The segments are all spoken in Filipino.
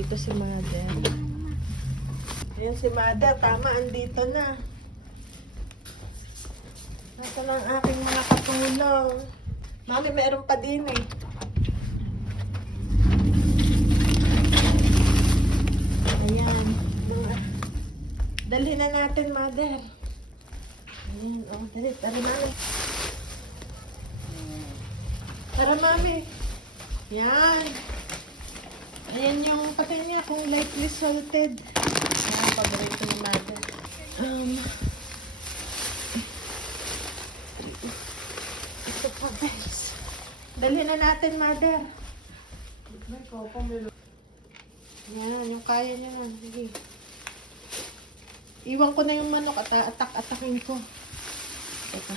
andito si Mother. Ayan si Mother, tama, andito na. Nasa lang aking mga katulong. Mami, meron pa din eh. Ayan. Dalhin na natin, Mother. Ayan, oh, dali. Tara, Mami. Tara, Mami. Yan. Ayan yung pati niya kung lightly salted. Ayan, paborito ni Mother. Ito pa, guys. Dalhin na natin, Mother. Yan, yung kaya niya na. Sige. Iwan ko na yung manok at atak-atakin ko. Ito.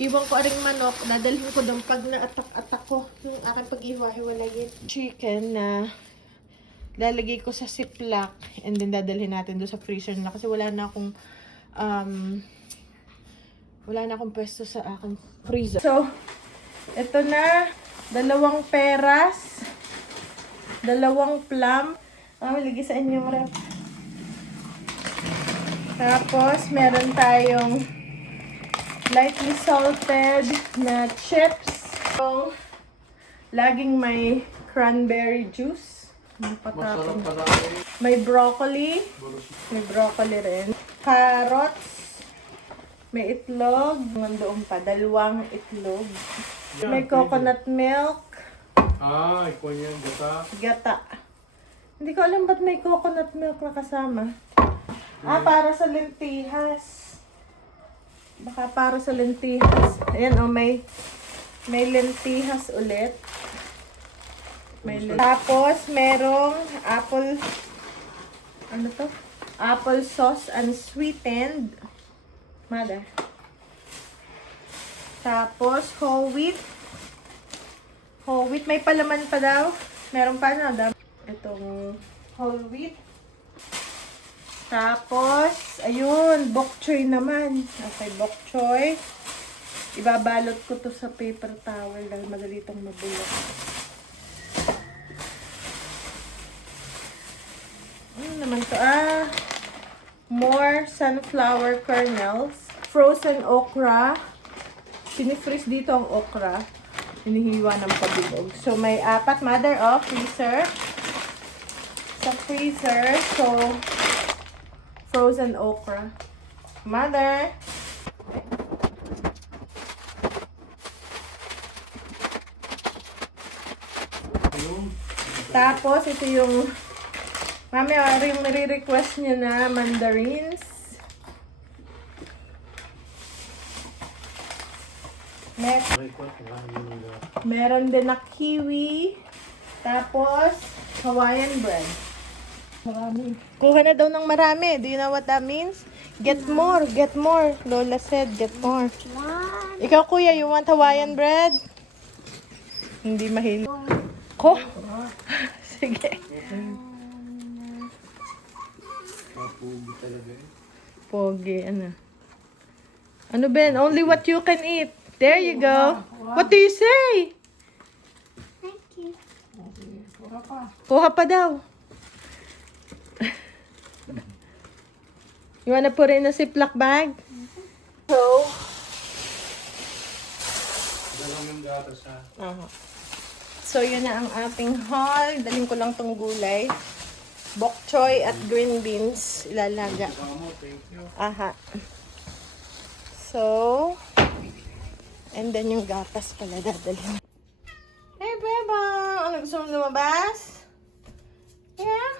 Iwan ko aring manok, dadalhin ko doon pag na-atak-atak ko yung aking pag-iwa-hiwalayin. Chicken na lalagay ko sa ziplock and then dadalhin natin doon sa freezer na kasi wala na akong pwesto sa aking freezer. So, ito na, 2 peras, 2 plum. Lagi sa inyong rep. Tapos, meron tayong lightly salted na chips. So, laging may cranberry juice. May broccoli. May broccoli rin. Carrots. May itlog. Nandoon pa. 2 itlog. May coconut milk. Ikaw yan, gata. Gata. Hindi ko alam ba't may coconut milk na kasama. Para sa lentihas. Baka para sa lentihas. Ayan, may lentihas ulit. Tapos, merong apple, apple sauce unsweetened. Mother. Tapos, whole wheat. Whole wheat. May palaman pa daw. Meron pa na. Itong whole wheat. Tapos, ayun, bok choy naman. Okay, bok choy. Ibabalot ko to sa paper towel dahil madali itong mabulok. Ano naman to? More sunflower kernels. Frozen okra. Pinifreeze dito ang okra. Hinihiwa ng pabilog. So, may 4, Mother, freezer. Sa freezer, so, frozen okra. Mother. Tapos, ito yung Mami, yung nire-request niya na mandarins. Meron din na kiwi. Tapos, Hawaiian bread. Marami. Kuha na daw ng marami. Do you know what that means? Get more. Get more. Lola said, get more. Ikaw, kuya, you want Hawaiian bread? Hindi mahilig. Ko? Sige. Pogi talaga eh. Pogi, ano? Ano, Ben? Only what you can eat. There you go. What do you say? Thank you. Kuha pa daw. You wanna put it in a Ziploc bag? So, Dalawang gatas ha. So, yun na ang ating haul. Daling ko lang tong gulay. Bok choy at green beans. Ilalaga. Thank you. So, and then yung gatas pala dadalhin. Hey, Beba! Ano, gusto mo lumabas? Yeah?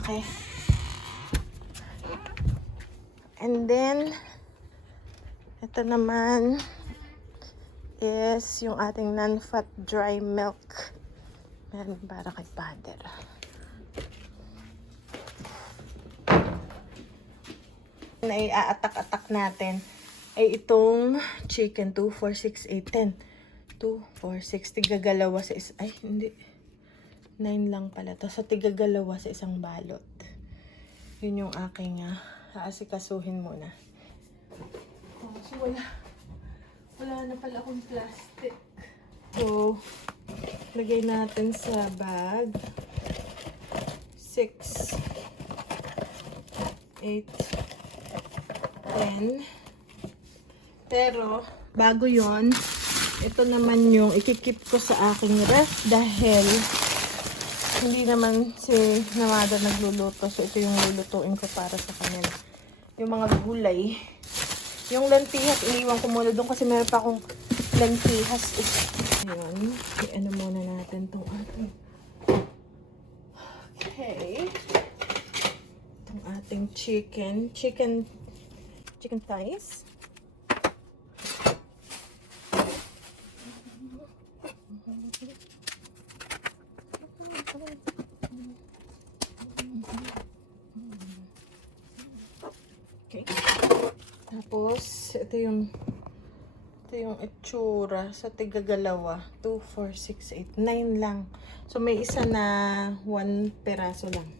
Okay. And then, ito naman is yung ating non-fat dry milk. Meron para kay Father. Na i-atak-atak natin ay itong chicken. 2, 4, 6, 8, 10. 2, 4, 6. Tigagalawa sa ay, hindi. 9 lang pala to. So, tigagalawa sa isang balot. Yun yung aking aasikasuhin muna. So, wala na pala akong plastic. So, Lagay natin sa bag. 6, 8, 10. Pero, bago yon, ito naman yung ikikip ko sa aking ref dahil hindi naman si Namada nagluluto. So, ito yung lulutuin ko para sa kanila. Yung mga gulay. Yung lentihas, iniwan ko muna doon kasi meron pa akong lentihas. Ayan. I-ano muna natin itong ating. Okay. Itong ating chicken. Chicken thighs. Okay. Tapos, ito yung itsura sa tigagalawa. 2, 4, 6, 8, 9 lang. So, may isa na 1 peraso lang.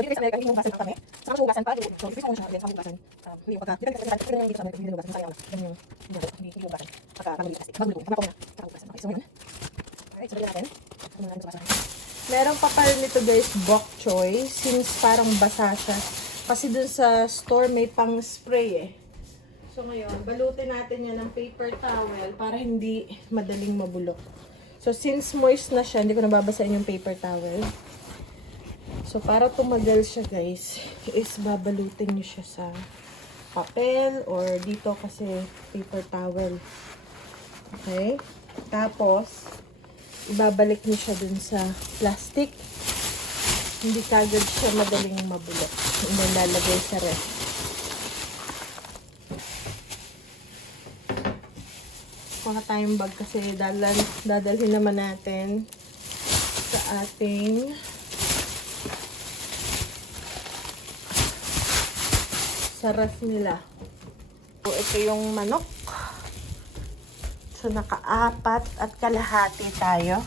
So, dito guys, hinugasan kami. Sa mga hugasan pa, so, dito ko siya sa hugasan. Hindi yung pagka, dito yung dito sa Amerika, hindi hugasan, sayang lang. Yan yung hindi hugasan. Pagka pamili kasi, magluluto. Tama ko na, hugasan. Okay, so yun. Alright, so natin. Meron pa pala nito guys, bok choy. Since parang basa siya. Kasi dun sa store may pang spray eh. So ngayon, balutin natin yan ng paper towel para hindi madaling mabulok. So since moist na siya, hindi ko nababasahin yung paper towel. So, para tumagal siya guys, is babalutin nyo siya sa papel or dito kasi paper towel. Okay? Tapos, ibabalik nyo siya dun sa plastic. Hindi kagad siya madaling mabulok. Ilalagay sa ref. Kuha tayong bag kasi dadalhin naman natin sa ating sa ref nila. So, ito yung manok. So, naka-4 at kalahati tayo.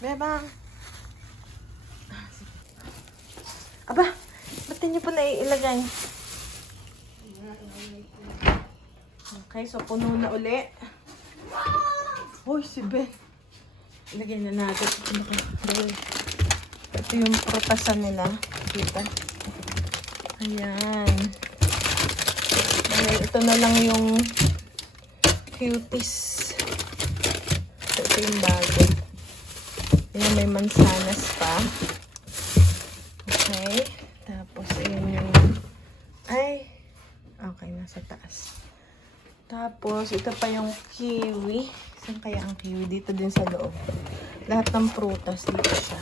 Bebang. Aba, ba't niyo po naiilagay? Okay, so puno na uli. Hoy, si Ben. Ilagay na natin. Ito yung prutasan nila. Kita. Ayan. Okay, ito na lang yung cuties. Ito yung bago. Ayan, may mansanas pa. Okay. Tapos, ayan yung... Ay! Okay, nasa taas. Tapos, ito pa yung kiwi. Saan kaya ang kiwi? Dito din sa loob. Lahat ng prutas dito siya.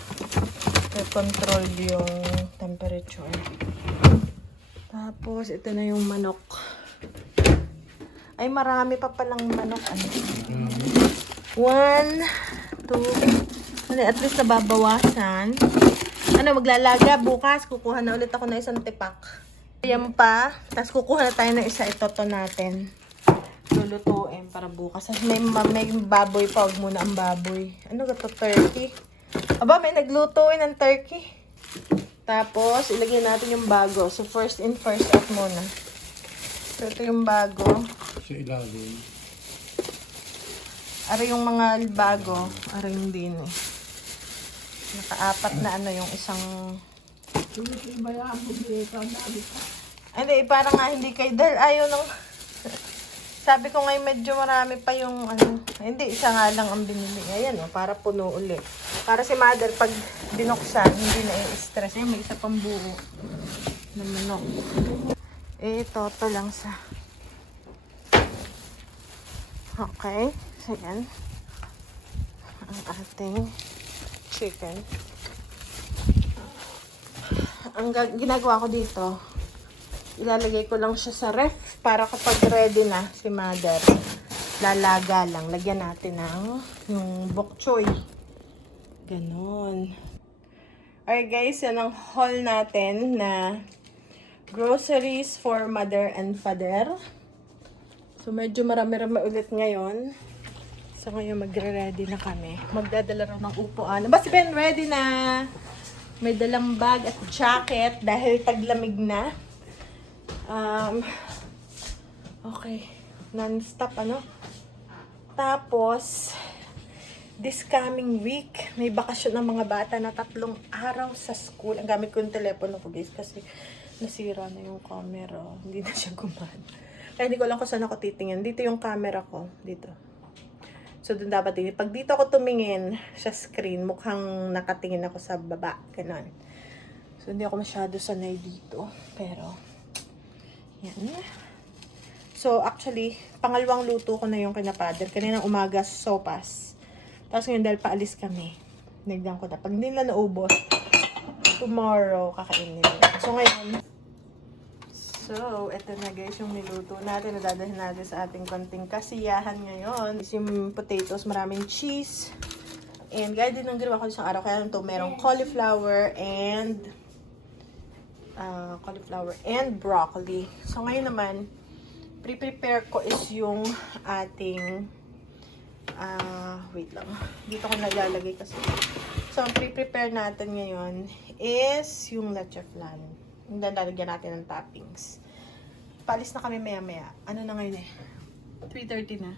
Control yung temperature. Tapos, ito na yung manok. Ay, marami pa palang manok. Ano? 1, 2, at least nababawasan. Ano, maglalaga bukas. Kukuha na ulit ako ng isang tipak. Ayan pa. Tapos kukuha na tayo ng isa. Itoto natin. Lulutuin para bukas. May baboy pa. Huwag muna ang baboy. Ano ga to? Turkey. Aba, may naglutuin ng turkey. Tapos, ilagay natin yung bago. So, first in, first out muna. So, ito yung bago. Sa ilalim. Ara yung mga bago. Ara yung din eh. Naka-4 na ano yung isang... Hindi, parang nga hindi kay dahil ayaw nung... Sabi ko ngayon medyo marami pa yung ano. Hindi, isa nga lang ang binili. Ayan o, para puno ulit. Para si mother, pag binuksan, hindi na i-stress. Ayun, may isa pang buo na manok. Ito lang sa... Okay. So, yan. Ang ating chicken. Ang ginagawa ko dito, ilalagay ko lang siya sa ref para kapag ready na si mother, lalaga lang. Lagyan natin ng yung bok choy. Ganon. Alright guys, yan ang haul natin na groceries for mother and father. So medyo marami-rami ulit ngayon. So ngayon magre-ready na kami. Magdadala raw ng upuan. Ba si Ben ready na? May dalang bag at jacket dahil taglamig na. Okay. Non-stop ano? Tapos, this coming week, may bakasyon ng mga bata na 3 araw sa school. Ang gamit ko yung telepono ko guys kasi nasira na yung camera. Hindi na siya gumana. Kaya hindi ko lang kung saan ako titingin. Dito yung camera ko. Dito. So, doon dapat tingin. Pag dito ako tumingin sa screen, mukhang nakatingin ako sa baba. Ganon. So, hindi ako masyado sanay dito. Pero, yan. So, actually, pangalawang luto ko na yung kinapader. Kaninang umaga, sopas. Tapos ngayon, dahil paalis kami, nagdan ko na. Pag hindi nila naubos, tomorrow, kakainin nila. So, ngayon, eto na guys yung niluto natin. Nadadalhin natin sa ating konting kasiyahan ngayon. Yung potatoes, maraming cheese. And gaya din ang ginawa ko isang araw. Kaya ito, merong cauliflower and broccoli. So ngayon naman, pre-prepare ko is yung ating wait lang. Dito ko nalalagay kasi. So, ang pre-prepare natin ngayon is yung leche flan. And then, lalagyan natin ng toppings. Paalis na kami maya-maya. Ano na ngayon eh? 3:30 na.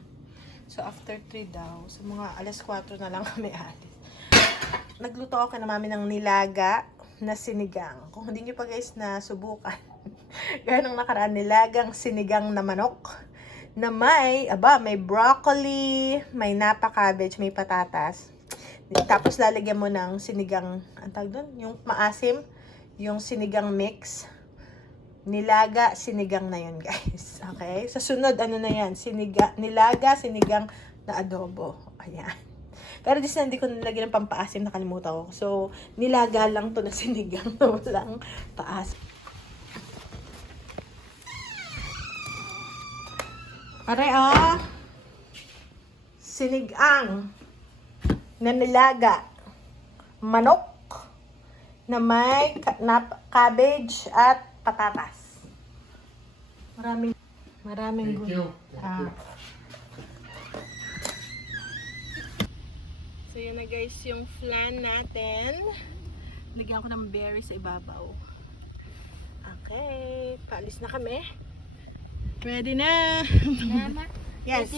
So, after 3 daw, sa mga alas 4 na lang kami alis. Nagluto ako kay mami ng nilaga na sinigang. Kung hindi nyo pa guys na subukan, ganong nakaraan, nilagang sinigang na manok na may broccoli, may napa cabbage, may patatas. Tapos lalagyan mo ng sinigang, ang tawag doon? Yung maasim, yung sinigang mix. Nilaga, sinigang na yun, guys. Okay? Sa sunod, ano na yan? Nilaga, sinigang na adobo. Ayan. Pero this na hindi ko nilagyan ng pampaasim, nakalimutan ko. So, nilaga lang to na sinigang na walang paasim. Pare, sinigang na nilaga. Manok na may cabbage at patatas. Maraming Thank you. So yun na guys yung flan natin. Lagyan ko ng berry sa ibabaw. Okay, paalis na kami. Ready na. Mama, Yes.